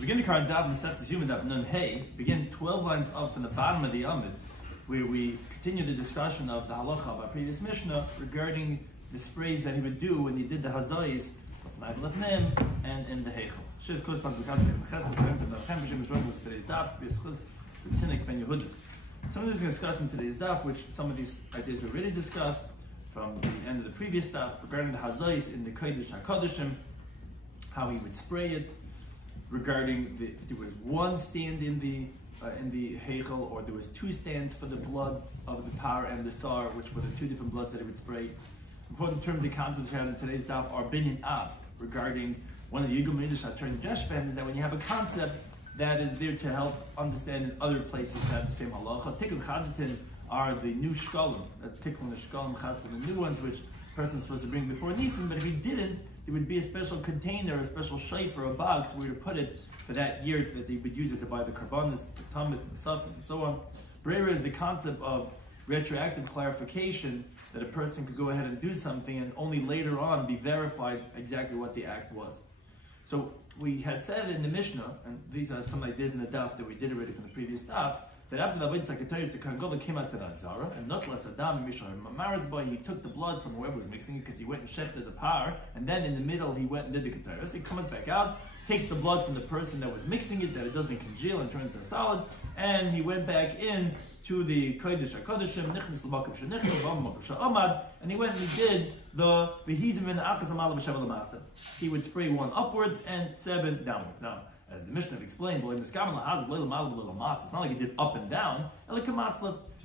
Begin the current Daf Masechtas Yoma Daf Nun Hey. Begin 12 lines up from the bottom of the Amud, where we continue the discussion of the halacha of our previous Mishnah regarding the sprays that he would do when he did the hazayis of Naib Lefnim and in the Heichel. Today's Daf. Some of these we're discussing in today's Daf, which some of these ideas were already discussed from the end of the previous Daf regarding the hazayis in the Kodesh HaKodeshim, how he would spray it, regarding if there was one stand in the Heichel, or there was two stands for the bloods of the Par and the Sar, which were the two different bloods that he would spray. Important terms and concepts we have in today's Daf are Binyan Av, regarding one of the Yigum Yiddish HaTurn Jeshben, is that when you have a concept that is there to help understand in other places that have the same halacha. Tikkun Chadatin are the new shkalim. That's Tikkun the shkalim Chadatin, the new ones which a person is supposed to bring before Nisan, but if he didn't, there would be a special container, a special shayfer, a box where to put it for that year that they would use it to buy the karbanis, the tamid, the safed, and so on. Brera is the concept of retroactive clarification, that a person could go ahead and do something and only later on be verified exactly what the act was. So we had said in the Mishnah, and these are some ideas in the Daf that we did already from the previous Daf, that after the Avodah Secretarius, the Kohen Gadol came out to the Azara, and not less Adam and Mishra Marizboy, he took the blood from whoever was mixing it, because he went and shechted the par, and then in the middle he went and did the Ketarius. He comes back out, takes the blood from the person that was mixing it, that it doesn't congeal and turn into a solid, and he went back in to the Kodesh HaKodeshim, Nichnis L'Makav Shenichel, V'Makav Sha'amad, and he went and he did the V'hizim in Achas Amal V'Shevel Lamata. He would spray one upwards and seven downwards. Now, as the Mishnah explained, it's not like he did up and down. It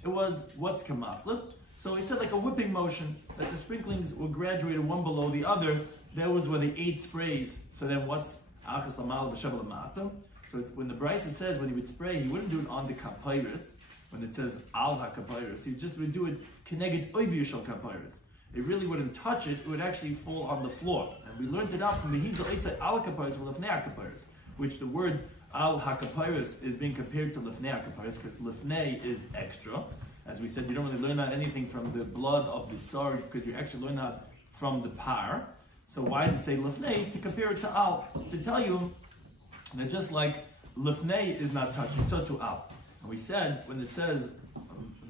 was what's kamatzlet. So he said like a whipping motion, that the sprinklings were graduated one below the other. That was where the 8 sprays. So then what's achas lamal b'shevel lamata? So it's when the Brisa says when he would spray, he wouldn't do it on the kapyrus. When it says al ha-kapyrus, he just would do it keneged oibiyushal kapyrus. It really wouldn't touch it; it would actually fall on the floor. And we learned it out from the hiza oisay al kapyrus or lefnei kapyrus, which the word al ha-kapyrus is being compared to lefnei kapyrus because lefnei is extra. As we said, you don't really learn out anything from the blood of the sar because you actually learn out from the par. So why does it say lefnei? To compare it to al, to tell you that just like lefnei is not touching, so to al. And we said when it says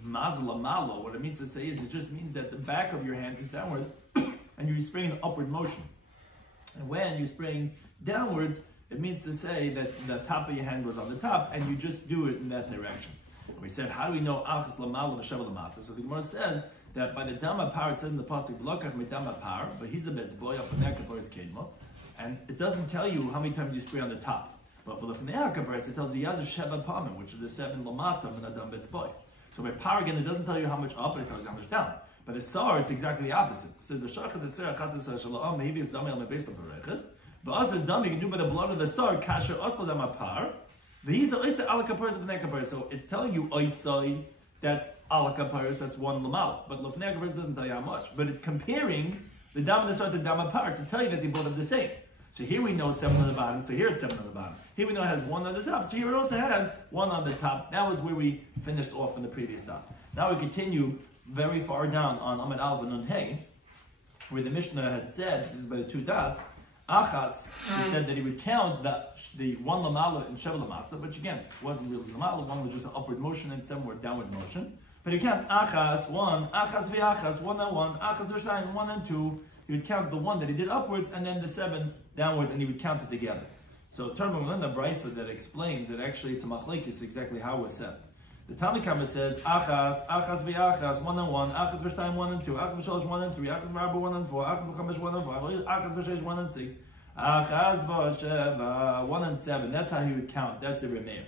mazla malo, what it means to say is it just means that the back of your hand is downward and you're spraying an upward motion. And when you're spraying downwards, it means to say that the top of your hand was on the top, and you just do it in that direction. We said, how do we know achas lamal v'shevel lamata? So the Gemara says that by the dama par, it says in the pasuk v'lokach midama par, but he's a betzboy up in there kaparis kedma, and it doesn't tell you how many times you spray on the top. But for the fnei kaparis, it tells you yazu sheva pamim, which is the 7 lamata min adam betzboy. So by par again, it doesn't tell you how much up, but it tells you how much down. But the sar, it's exactly the opposite. So the shachat the serach chatas shalom maybe it's dami al mebeis l'pareches. But us as dummy, you can do by the blood of the sar, kasher asla damapar. The hiza oisa ala kaparis of kaparis. So it's telling you oisai, that's ala kaparis, that's 1 lamal. But lefnei kaparis doesn't tell you how much. But it's comparing the dam of the sar to damapar to tell you that they both are the same. So here we know 7 on the bottom, so here it's 7 on the bottom. Here we know it has 1 on the top, so here it also has 1 on the top. That was where we finished off in the previous Daf. Now we continue very far down on Amid Alva Nun Hey, where the Mishnah had said, this is by the 2 dots, Achas, he said that he would count the 1 lamala and shevel lamata, which again wasn't really lamala, 1 was just an upward motion and 7 were downward motion. But he count Achas 1, Achas v'Achas 1 and 1, Achas v'Shnayim 1 and 2. He would count the 1 that he did upwards and then the 7 downwards, and he would count it together. So Terma Melinda Brisa that explains that actually it's a machlekes exactly how it was said. The Talmud Kama says Achas, Achas v'Achas 1 and 1, Achas v'Shnayim 1 and 2, Achas v'Shalosh 1 and 3, Achas v'Arba 1 and 4, Achas v'Chamesh 1 and 5, Achas v'Sheish 1 and 6, Achas v'Sheva 1 and 7. That's how he would count. That's the Remeir.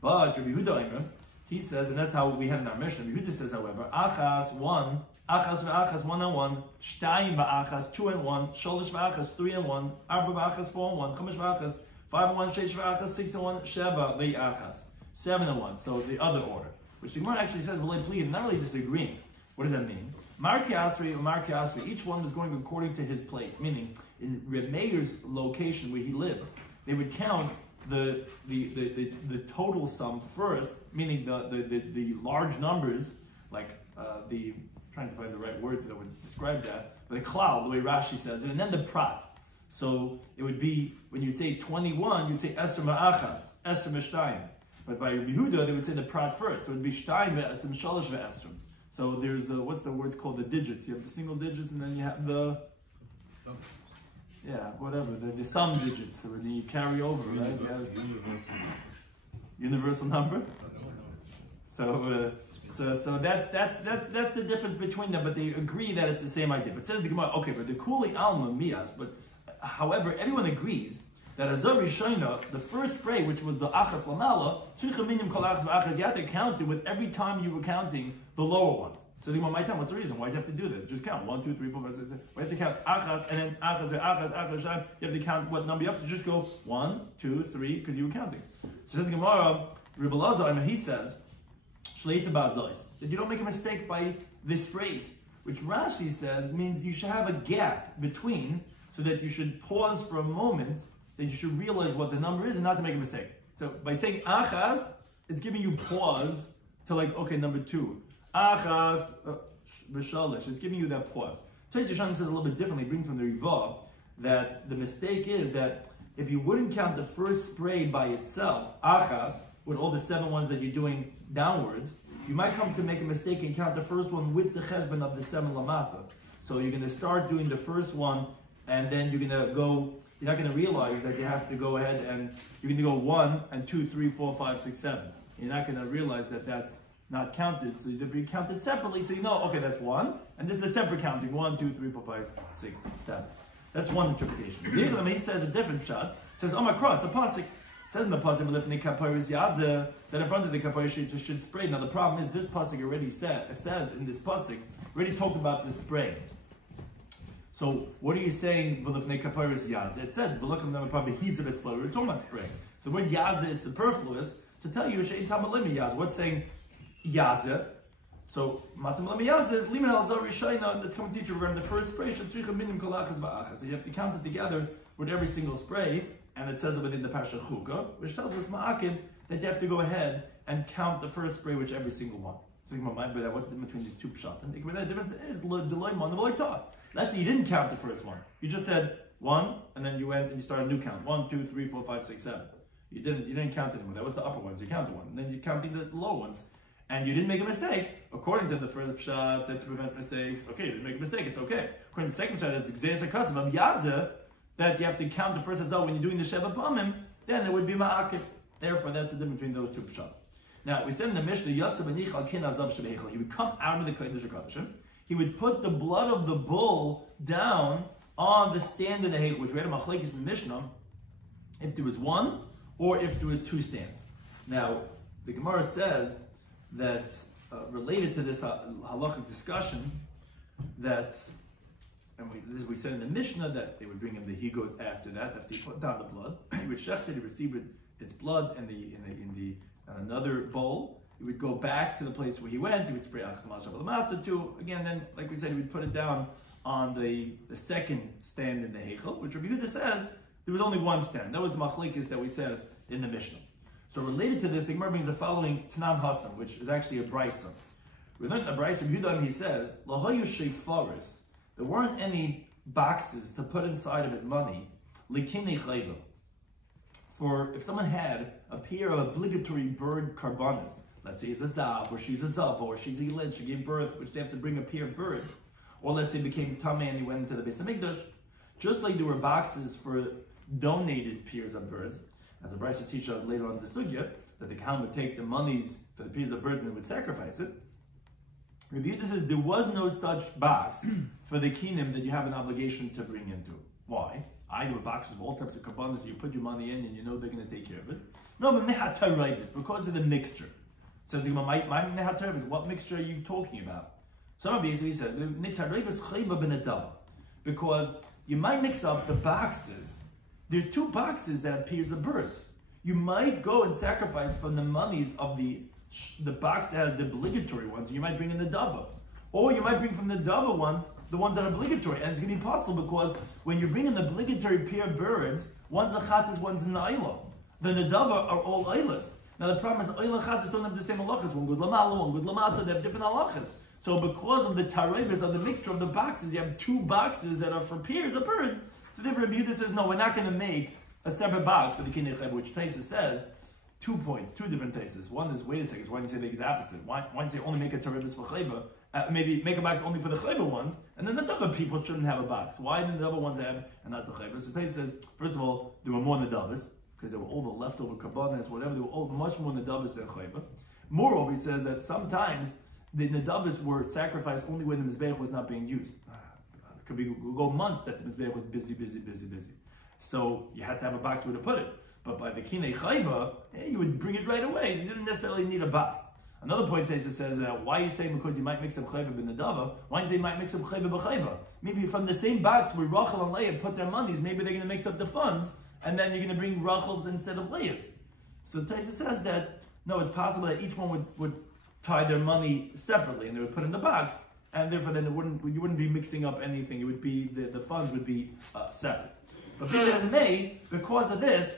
But Rabbi Yehuda he says, and that's how we have in our Mishnah. Rabbi Yehuda says, however, Achas 1, Achas v'Achas 1 and 1, Shtayim v'Achas 2 and 1, Sholish v'Achas 3 and 1, Arba v'Achas 4 and 1, Chamesh v'Achas 5 and 1, Sheish v'Achas 6 and 1, Sheva v'Achas 7 and 1. So the other order, which the Gemara actually says, well, please, not really disagreeing. What does that mean? Marki Asri or Marki Asri, each one was going according to his place, meaning in Reb Meir's location where he lived, they would count the total sum first, meaning the large numbers, like trying to find the right word that would describe that, but the cloud, the way Rashi says it, and then the prat. So it would be, when you say 21, you'd say Esr Ma'achas, Esr Ma'shtayim. But by Rabbi Yehuda, they would say the prat first. So it would be Shtayim Ve'esrim, Shalosh Ve'esrim. So there's the, what's the word called, the digits. You have the single digits and then you have the, yeah, whatever, the sum digits. So when you carry over, right? You have universal number. So that's the difference between them, but they agree that it's the same idea. But says the Gemara, okay, but the Kuli Alma Mias, but however, everyone agrees that Azar Rishayna, the first spray, which was the Achas Lamala, you have to count it with every time you were counting the lower ones. Says the Gemara, my time, what's the reason? Why do you have to do that? Just count 1, 2, 3, 4, 5, 6, 7. Why do you have to count Achas and then Achas, Shayim? You have to count what number you have to just go 1, 2, 3, because you were counting. So says the Gemara, Rabbi Lazar, and he says, that you don't make a mistake by this phrase, which Rashi says means you should have a gap between, so that you should pause for a moment, that you should realize what the number is and not to make a mistake. So by saying achas, it's giving you pause to like, okay, number 2. Achas, b'shalish, it's giving you that pause. Tosfos Yeshanim says a little bit differently, bring from the Riva, that the mistake is that if you wouldn't count the first spray by itself, achas, with all the 7 ones that you're doing downwards, you might come to make a mistake and count the first one with the cheshbon of the 7 lamata. So you're going to start doing the first one, and then you're going to go, you're not going to realize that you have to go ahead and you're going to go 1 and 2, 3, 4, 5, 6, 7. You're not going to realize that that's not counted, so you'll be counted separately, so you know, okay, that's 1, and this is a separate counting, 1, 2, 3, 4, 5, 6, 7. That's one interpretation. He says a different shot. He says, oh my God, it's a pasuk. It says in the pasuk that in front of the kapara should spray. Now the problem is this pasuk already says in this pasuk already talked about this spray. So what are you saying? It said we're talking about spray. So the word yaza is superfluous to tell you what's saying yaza. So matam yaza is liman al zar rishayna. That's coming to teach you regarding the first spray. So you have to count it together with every single spray. And it says within the Pasha Chuka, which tells us ma'akin that you have to go ahead and count the first spray, which every single one. So you might be that what's the difference between these two pshat? And the difference is let's say you didn't count the first one. You just said 1, and then you went and you started a new count. 1, 2, 3, 4, 5, 6, 7. You didn't count anymore. That was the upper ones. You counted 1, and then you're counting the low ones, and you didn't make a mistake. According to the first pshat, that to prevent mistakes. Okay, you didn't make a mistake. It's okay. According to the second pshat, it's exeis hakasam of yazeh, that you have to count the first azal when you're doing the Sheva Pamim, then there would be ma'akid. Therefore, that's the difference between those two pshat. Now, we said in the Mishnah, Yatsa b'nichal kin azav shebeichel. He would come out of the Kodesh HaKodeshim. He would put the blood of the bull down on the stand in the heichel, which we had a machlekes in the Mishnah, if there was 1 or if there was 2 stands. Now, the Gemara says that, related to this halachic discussion, that and we said in the Mishnah that they would bring him the higot after that, after he put down the blood. He would shecht it, he received its blood in another bowl. He would go back to the place where he went. He would spray achsamal shabalamata too. Again, then, like we said, he would put it down on the second stand in the heichel, which Rabbi Yehuda says there was only 1 stand. That was the machlekes that we said in the Mishnah. So related to this, the Gemara brings the following Tanam Hasan, which is actually a brisa. We learned a brisa of Yehuda, and he says, Lahayu sheifaris. There weren't any boxes to put inside of it money, likini chayva. For if someone had a pair of obligatory bird karbanas, let's say it's a zav, or she's a zav, or she's a yilid, she gave birth, which they have to bring a pair of birds, or let's say became tamei and he went into the Beis Hamikdash, just like there were boxes for donated pairs of birds, as the Brisa teaches us later on in the sugya, that the Kohen would take the monies for the pairs of birds and would sacrifice it. Rabbi Yehuda says there was no such box for the kinim that you have an obligation to bring into. Why? There were boxes of all types of karbanas, so you put your money in and you know they're going to take care of it. No, but mehataraitis, because of the mixture. So the my mehataraitis, what mixture are you talking about? Some basically said mehataraitis chayva benadav, because you might mix up the boxes. There's 2 boxes that have pairs of birds. You might go and sacrifice from the monies of the box that has the obligatory ones, you might bring in the dava. Or you might bring from the dava ones, the ones that are obligatory. And it's going to be possible because when you bring in the obligatory pair of birds, one's a chatas, one's an ayla. The dava are all aylas. Now the problem is, ayla chatas don't have the same halachas. One goes lamala, one goes lamata, they have different halachas. So because of the tarevis, of the mixture of the boxes, you have 2 boxes that are for pairs of birds. So therefore, Rabbi Yehuda says, no, we're not going to make a separate box for the kinei chayva, which Taisa says 2 points, 2 different Taisas. One is, wait a second, why do you say the opposite? Why do you say only make a teribis for chayva? Maybe make a box only for the chayva ones, and then the other people shouldn't have a box. Why didn't the other ones have and not the chayva? So Taisa says, first of all, there were more nedavas, because they were all the leftover karbanas, whatever, they were all much more nedavas than chayva. Moreover, he says that sometimes the nedavas were sacrificed only when the mizbeach was not being used. It could go months that the mizbeach was busy. So you had to have a box where to put it. But by the kinei chayva, you would bring it right away. You didn't necessarily need a box. Another point Taisa says, why are you saying because you might mix up chayva b'nedava? Why do you say you might mix up chayva b'chayva? Maybe from the same box where Rachel and Leah put their monies, maybe they're going to mix up the funds, and then you're going to bring Rachel's instead of Leah's. So Taisa says that, no, it's possible that each one would tie their money separately, and they would put it in the box, and therefore then you wouldn't be mixing up anything. It would be, the funds would be separate. But as it may, because of this,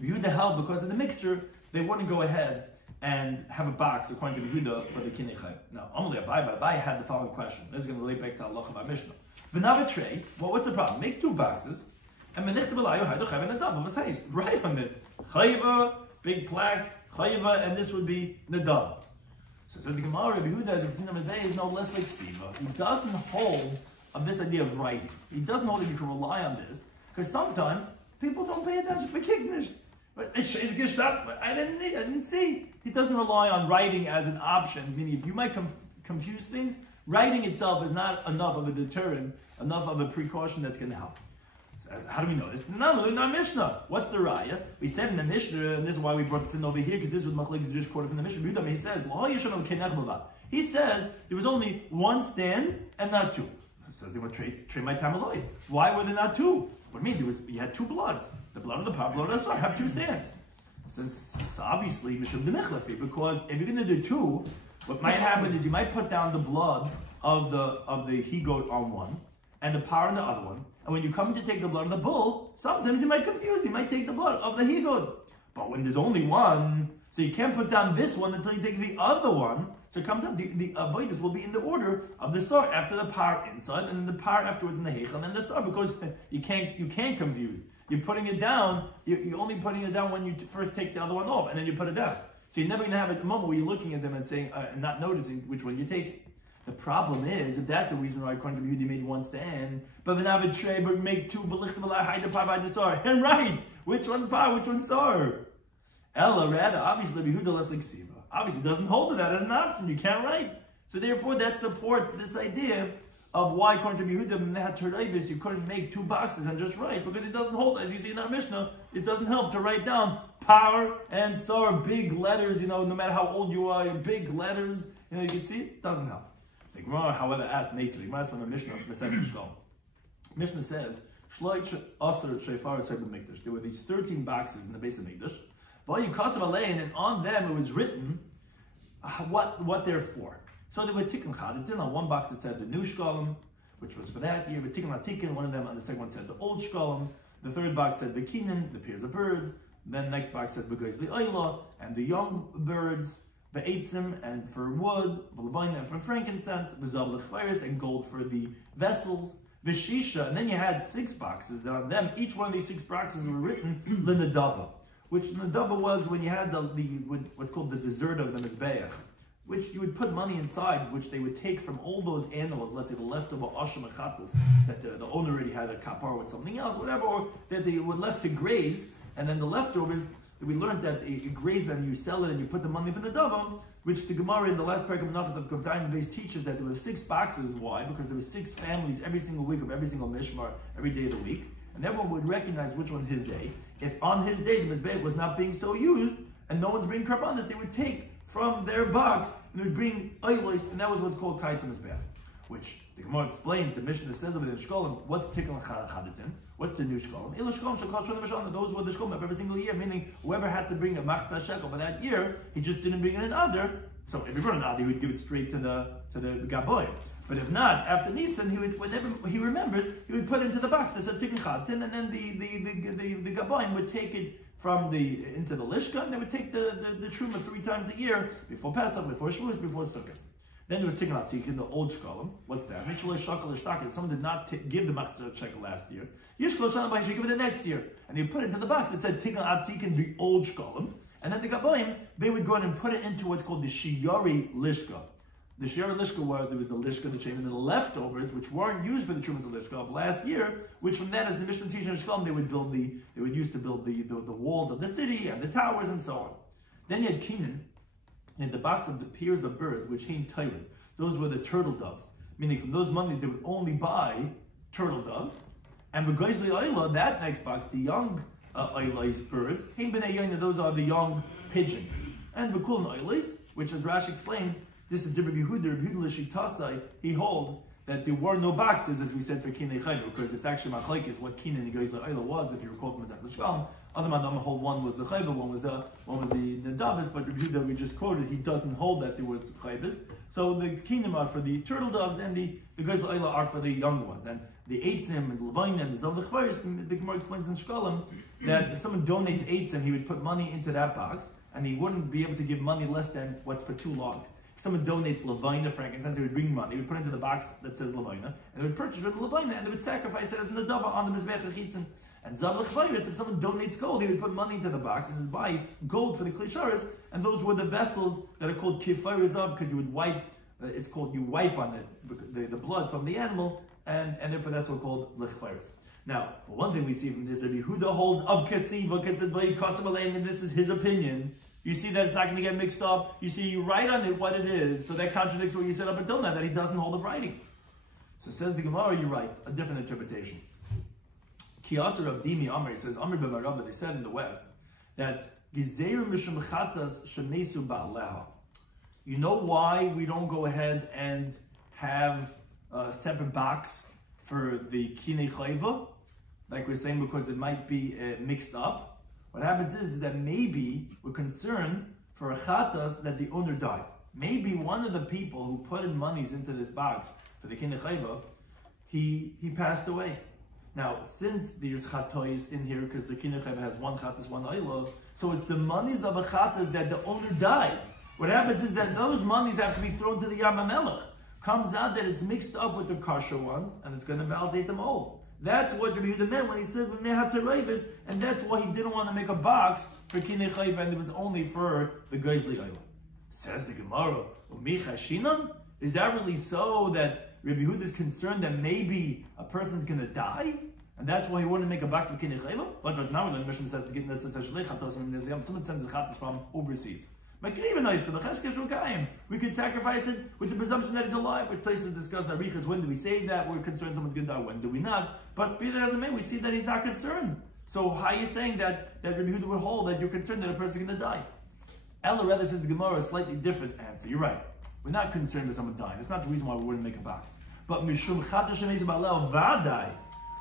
Yehuda held because of the mixture, they wouldn't go ahead and have a box according to Yehuda for the kinei chayv. Now, Amalei Abai had the following question. This is going to relate back to Allah of our Mishnah. V'nav tray. Well, what's the problem? Make 2 boxes, and menichta b'layu haydo chayv and nedava. What's haste? Right on it. Chayva, big plaque, chayva, and this would be nedava. So the Gemara, Yehuda is no less like Siva. He doesn't hold of this idea of writing. He doesn't hold that you can rely on this, because sometimes people don't pay attention. But I didn't see. He doesn't rely on writing as an option, meaning if you might confuse things, writing itself is not enough of a deterrent, enough of a precaution that's going to help. So how do we know this? No, in our Mishnah. What's the raya? We said in the Mishnah, and this is why we brought this in over here, because this was Machlekes Jewish quarter from the Mishnah. He says, he says there was only 1 stand and not 2. Says they were trade my tamaloi. Why were there not 2? What do you mean? You had 2 bloods. The blood of the power, blood of the sword. Have 2 stands. So obviously, because if you're going to do 2, what might happen is you might put down the blood of the he-goat on one, and the power on the other one. And when you come to take the blood of the bull, sometimes you might confuse. You might take the blood of the he-goat. But when there's only 1, so you can't put down this one until you take the other one. So it comes out, the avodas will be in the order of the sar after the par inside, and the par afterwards in the heichel, and the sar, because you can't confuse. You're putting it down, you're only putting it down when you first take the other one off, and then you put it down. So you're never going to have at the moment where you're looking at them and saying, and not noticing which one you take. The problem is, if that's the reason why according to Yehudi made 1 stand, but v'navid trey, but make 2, b'lichta b'lai, hide the par by the sar. And right, which one par, which one sar? Ella, rather, obviously, Yehuda less like Siva. Obviously, doesn't hold to that as an option. You can't write. So therefore, that supports this idea of why, according to Yehuda, you couldn't make 2 boxes and just write, because it doesn't hold. As you see in our Mishnah, it doesn't help to write down power and sar, big letters. No matter how old you are, big letters. You can see it doesn't help. The Gemara, however, asked Mesa. The Gemara is from the Mishnah of Masechet. Mishnah says, there were these 13 boxes in the base of Mikdash. And on them it was written what they're for. So they were tikkun chadatin. On one box it said the new shkolim, which was for that year. Tikkun latikin. One of them on the second one said the old shkolim. The third box said the kinin, the pairs of birds. Then the next box said begoizli oila, and the young birds, the eitzim, and for wood, b'levayin, and for frankincense, b'zav l'chayres, and gold for the vessels. Vishisha, and then you had 6 boxes. That on them, each one of these 6 boxes were written l'nedava. Which Nadava was when you had what's called the dessert of the Mizbeach, which you would put money inside, which they would take from all those animals, let's say the leftover Asham Achatas, that the owner already had a kapar with something else, whatever, or that they were left to graze, and then the leftovers, we learned that you graze and you sell it and you put the money for Nadava, which the Gemara in the last parak of Nafas of Kovzayin base teaches that there were 6 boxes. Why? Because there were 6 families every single week of every single mishmar, every day of the week, and everyone would recognize which one his day. If on his day the Mizbeach was not being so used, and no one's bringing karbanos, they would take from their box and would bring oilos, and that was what's called kaitz Mizbeach. Which the Gemara explains, the Mishnah says over the Shkolim, what's tikkun chadatin? What's the new Shkolim? Those were the Shkolim of every single year, meaning whoever had to bring a machzah shekel for that year, he just didn't bring in an adar. So if he brought an adar, he would give it straight to the gaboy. But if not, after Nisan, he would, whenever he remembers, he would put it into the box that said tikkun chadatin, and then the gaboyim would take it from into the lishka, and they would take the truma 3 times a year, before Pesach, before Shavuos, before Sukkot. Then there was tikkun atikin, the old shkalim. What's that? Someone did not give the box a shekel last year. Yishkol shalom, he should give it the next year. And he put it into the box. It said tikkun atikin, the old shkalim. And then the gaboim, they would go in and put it into what's called the shiuri lishka. The shiur lishka, where there was the lishka, the chain, and the leftovers, which weren't used for the trumas of lishka of last year, which from then, as the Mishnah teaches in Shalom, they would use to build the walls of the city and the towers and so on. Then you had kinin, in the box of the pairs of birds, which came tairin. Those were the turtle doves. Meaning from those monies, they would only buy turtle doves. And the goizli oila, that next box, the young oilais birds, those are the young pigeons. And the kulin oilais, which as Rashi explains, this is the Rabbi Yehuda L'Shitasai, he holds that there were no boxes, as we said, for kinei chayv, because it's actually machlekes what kinei and goizli oila was, if you recall from Masechet Shalom. Other Madam hold one was the chayv, one was the nadavis, but Rabbi Yehuda we just quoted, he doesn't hold that there was chayvis. So the kingdom are for the turtle doves, and the goizli oila are for the young ones. And the eitzim and levine and the zav lechvayis, the Gemara explains in Shkalim that if someone donates eitzim, he would put money into that box, and he wouldn't be able to give money less than what's for 2 logs. If someone donates levina, frankincense, they would bring money, they would put it into the box that says levina, and they would purchase from levina, and they would sacrifice it as an adava on the mizbech chitzim. And zav lechvayis, if someone donates gold, he would put money into the box and would buy gold for the klisharis, and those were the vessels that are called kifayis of, because you would wipe. It's called, you wipe on it the blood from the animal, and therefore that's what's called lechvayis. Now, one thing we see from this, Rabbi Yehuda holds of kasiva, and this is his opinion. You see that it's not going to get mixed up. You see, you write on it what it is, so that contradicts what you said up until now, that he doesn't hold of writing. So says the Gemara, you write a different interpretation. Kiyasar of Dimi Amr, he says, Amr b'Marabba, they said in the West, that Gizeru mishum chatas shemesu ba'aleha. You know why we don't go ahead and have a separate box for the kinei chayva? Like we're saying, because it might be mixed up. What happens is that maybe we're concerned for a chatas that the owner died. Maybe one of the people who put in monies into this box for the kinei chayva, he passed away. Now, since there's chatois in here, because the kinei chayva has 1 chatas, 1 oila, so it's the monies of a chatas that the owner died. What happens is that those monies have to be thrown to the Yom HaMelech. Comes out that it's mixed up with the kosher ones, and it's going to validate them all. That's what Rabbi Yehuda meant when he says when they had to rave, and that's why he didn't want to make a box for kinei chayv, and it was only for the goizli oila. Says the Gemara, is that really so that Rabbi Yehuda is concerned that maybe a person's going to die, and that's why he wanted to make a box for kinei chayv? But now the mission says to get this, someone sends the chatas from overseas. But even nice to the cheskes rukayim, we could sacrifice it with the presumption that he's alive. Which places discuss arichas. When do we say that? We're concerned someone's going to die. When do we not? But be that as it may, we see that he's not concerned. So how are you saying that Rabbi Yehuda would hold that you're concerned that a person's going to die? Ella rather says the Gemara a slightly different answer. You're right. We're not concerned that someone dying. That's not the reason why we wouldn't make a box. But mishum chata shemeis ba'alel vadai,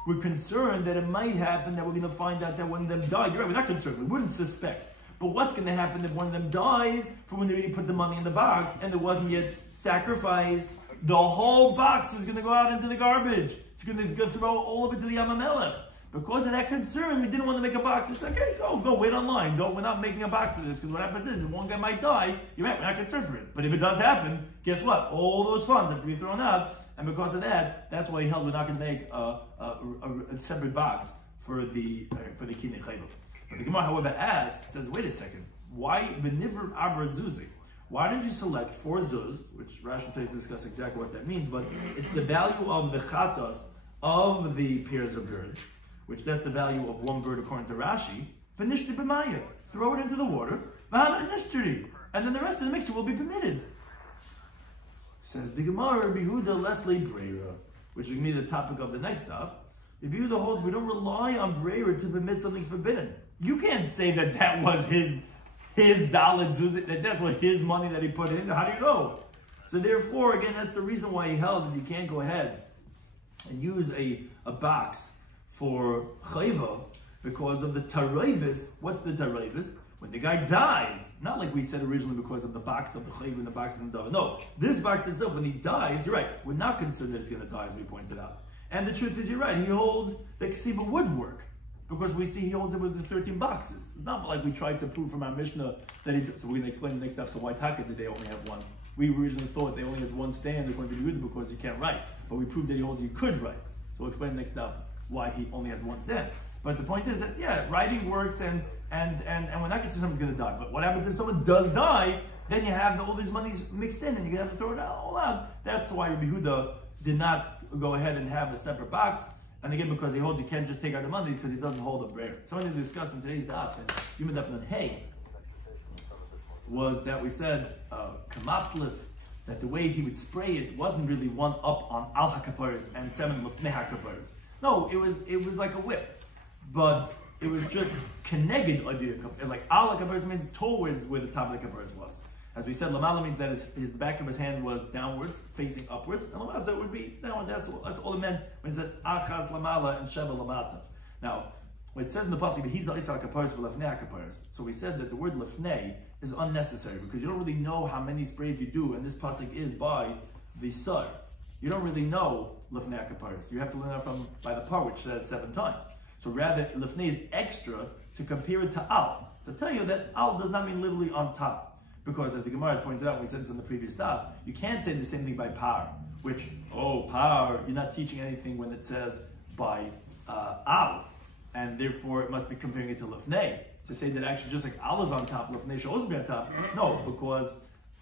we're concerned that it might happen that we're going to find out that one of them died. You're right. We're not concerned. We wouldn't suspect. But what's going to happen if one of them dies from when they already put the money in the box and there wasn't yet sacrificed? The whole box is going to go out into the garbage. It's going to go throw all of it to the Yom HaMelech. Because of that concern, we didn't want to make a box. It's like, okay, go wait online. We're not making a box of this, because what happens is, if one guy might die, you're right, we're not concerned for it. But if it does happen, guess what? All those funds have to be thrown out, and because of that, that's why he held we're not going to make a separate box for the kinei chayv. But the Gemara, however, asks, says, wait a second, why v'nivr abra zuzi? Why didn't you select 4 zuz, which Rashi tries to discuss exactly what that means, but it's the value of the chatas of the pairs of birds, which that's the value of 1 bird according to Rashi, v'nishti b'maya, throw it into the water, v'hanach nishtiri, and then the rest of the mixture will be permitted. Says the Gemara, Rabbi Yehuda Leslie Breira, which is going to be the topic of the next stuff. Rabbi Yehuda holds we don't rely on Breira to permit something forbidden. You can't say that was his dalet zuzit, that's what his money that he put in. How do you know? So therefore, again, that's the reason why he held that you can't go ahead and use a box for chayva because of the taroivis. What's the taroivis? When the guy dies, not like we said originally because of the box of the chayva and the box of the dove. No, this box itself, when he dies, you're right, we're not concerned that he's going to die, as we pointed out. And the truth is, you're right, he holds the ksiva would work. Because we see he holds it with the 13 boxes. It's not like we tried to prove from our Mishnah that he did. So we're going to explain the next step. So why taka did they only have 1? we originally thought they only had one stand according to Yehuda because you can't write, but we proved that he holds you could write. So we'll explain next stuff why he only had one stand. But the point is that writing works, and we're not considering someone's going to die. But what happens if someone does die? Then you have all these monies mixed in, and you're going to have to throw it all out. That's why Rabbi Yehuda did not go ahead and have a separate box. And again, because he holds you can't just take out the money because he doesn't hold a brayer. Something is discussed in today's Daf, and Yoma Daf Hey, was that we said kamatzlif, that the way he would spray it wasn't really one up on al hakaparis and 7 lefnei hakaparis. No, it was like a whip, but it was just keneged idea. Like al hakaparis means towards where the top of the hakaparis was. As we said, lamala means that his back of his hand was downwards, facing upwards, and lamata would be downward. That's all it meant when it said achaz lamala and sheva lamata. Now, when it says in the pasuk, he's isal kaparis v'lefnei hakaparis, so we said that the word lefnei is unnecessary because you don't really know how many sprays you do, and this pasuk is by the sar. You don't really know lefnei hakaparis. You have to learn that by the par, which says 7 times. So rather, lefnei is extra to compare it to al, to tell you that al does not mean literally on top. Because as the Gemara pointed out, we said this in the previous stuff, you can't say the same thing by par, which, par, you're not teaching anything when it says by al, and therefore it must be comparing it to lefnei, to say that actually just like al is on top, lefnei should also be on top. No, because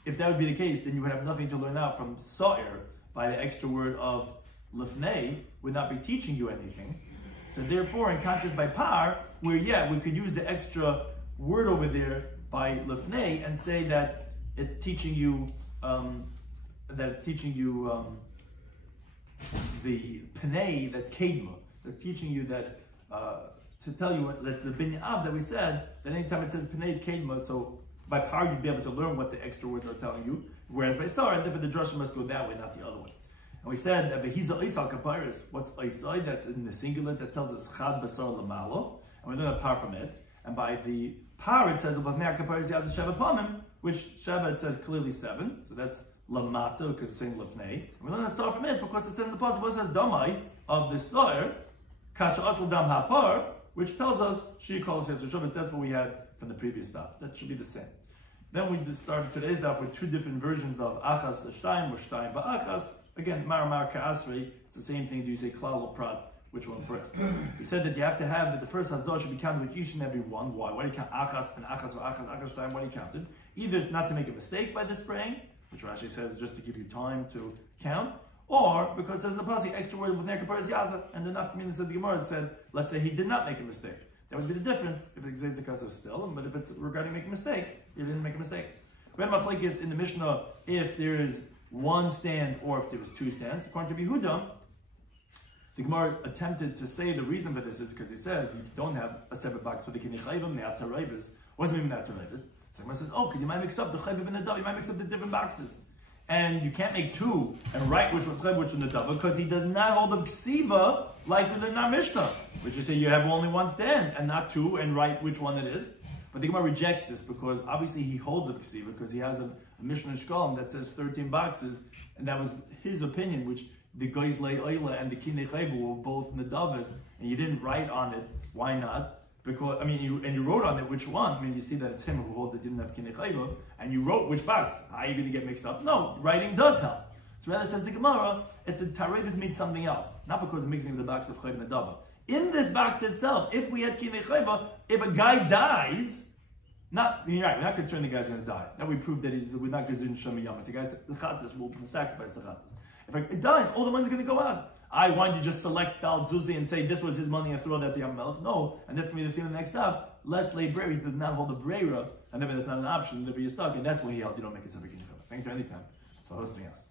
if that would be the case, then you would have nothing to learn out from sa'ir by the extra word of lefnei, would not be teaching you anything. So therefore, in contrast by par, where we could use the extra word over there by lefnei and say that it's teaching you the penei that's kedma. It's teaching you that to tell you that's the binyav that we said that anytime it says penei kedma, so by power you'd be able to learn what the extra words are telling you. Whereas by sar, and therefore the drasha must go that way, not the other way. And we said that he's isal kaparis. What's isai? That's in the singular that tells us chad basar lamalo, and we learn a par from it. And by the par it says which Sheva it says clearly 7, so that's lamata because it's saying lefnei. We learn that sar from it because it says in the pasuk it says damai of the sar kasha asl dam hapar, which tells us she calls it Shabbos. That's what we had from the previous daf. That should be the same. Then we just started today's daf with 2 different versions of achas l'shtayim or shtayim ba'achas. Again, mar ka'asrei. It's the same thing. Do you say klal or prat? Which one first? We said that you have to have that the first hazah should be counted with each and every one. Why? Why do you count achas and achas or achas shtayim? Why do you count it? Either not to make a mistake by the spraying, which Rashi says just to give you time to count, or because it says in the pasuk extra word with nekaparis yaza, and the nafkamina said the Gemara said, let's say he did not make a mistake. That would be the difference if it exists because of still, but if it's regarding making a mistake, he didn't make a mistake. We had machlekes in the Mishnah if there is 1 stand or if there was 2 stands. According to Yehuda, the Gemara attempted to say the reason for this is because he says you don't have a separate box for the kinichayvim, the atarayvim. What does it mean atarayvim? So the Gemara says, because you might mix up the chayvim and the dav, you might mix up the different boxes. And you can't make 2 and write which one's chayvim, which one's the dav, because he does not hold the ksiva like within our Mishnah, which is say you have only 1 stand and not 2 and write which one it is. But the Gemara rejects this because obviously he holds a ksiva because he has a Mishnah Shkolim that says 13 boxes, and that was his opinion, which the Goyz Lei Oila and the Kinei Chayvu were both Nadavas, and you didn't write on it. Why not? Because, you wrote on it which one. You see that it's him who holds it didn't have Kinei Chayvu, and you wrote which box. How are you going to get mixed up? No, writing does help. So rather says the Gemara, it's a Tarevis means something else, not because of mixing the box of Chayv and Nadava. In this box itself, if we had Kinei Chayvu, if a guy dies, you're right, we're not concerned the guy's going to die. Now we proved that we're not going to do Shema Yoma. The guy's the Chattas will sacrifice the Chattas. If it dies, all the money's going to go out. I want you to just select Dal Zuzi and say this was his money and throw that to Yom Melech. No, and that's going to be the thing in the next step. Less lay brera, he does not hold a brera, and then that's not an option, therefore you're stuck, and that's what he held. You don't make a separate kinship. Thank you anytime for hosting us.